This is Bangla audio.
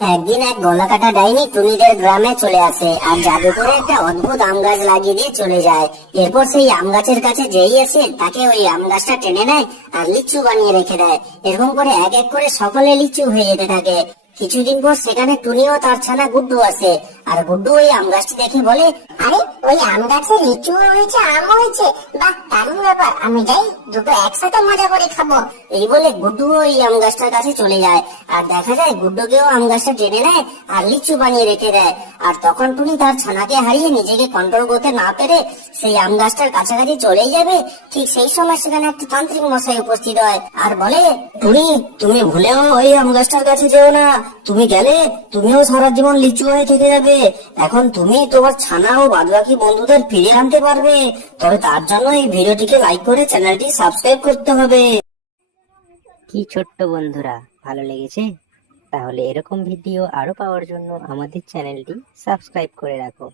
একদিন এক গলাকাটা ডাইনি টুনিদের গ্রামে চলে আসে আর জাদু করে একটা অদ্ভুত আম গাছ লাগিয়ে দিয়ে চলে যায়। এরপর সেই আম গাছের কাছে যেই আসে তাকে ওই আম গাছটা টেনে নেয় আর লিচু বানিয়ে রেখে দেয়। এরকম করে এক এক করে সকলে লিচু হয়ে যেতে থাকে। কিছুদিন পর সেখানে টুনি ও তার ছানা গুড্ডু আসে। আর গুড্ডু ওই আম গাছটি দেখে বলে, আরে ওই আম গাছে লিচু হয়েছে, আম হয়েছে, বাহ দারুণ ব্যাপার, আমি যাই দুটো একসাথে মজা করে খাবো। এই বলে গুড্ডু ওই আম গাছটার কাছে চলে যায়। আর দেখা যায় গুড্ডুকেও আম গাছটা টেনে নেয় আর লিচু বানিয়ে রেখে দেয়। আর তখন টুনি তার ছানাকে হারিয়ে নিজেকে কন্ট্রোল করতে না পেরে সেই আম গাছটার কাছাকাছি চলেই যাবে। ঠিক সেই সময় সেখানে একটা তান্ত্রিক মশাই উপস্থিত হয় আর বলে, টুনি, তুমি ভুলেও ওই আম গাছটার কাছে যেও না। তুমি গেলে তুমিও সারা জীবন লিচু হয়ে থেকে যাবে। এখন তুমি তোমার ছানা ও বাদবাকি বন্ধুদের ফিরিয়ে আনতে পারবে, তবে তার জন্য এই ভিডিওটিকে লাইক করে চ্যানেলটি সাবস্ক্রাইব করতে হবে। কি ছোট্ট বন্ধুরা, ভালো লেগেছে? তাহলে এরকম ভিডিও আরো পাওয়ার জন্য আমাদের চ্যানেলটি সাবস্ক্রাইব করে রাখো।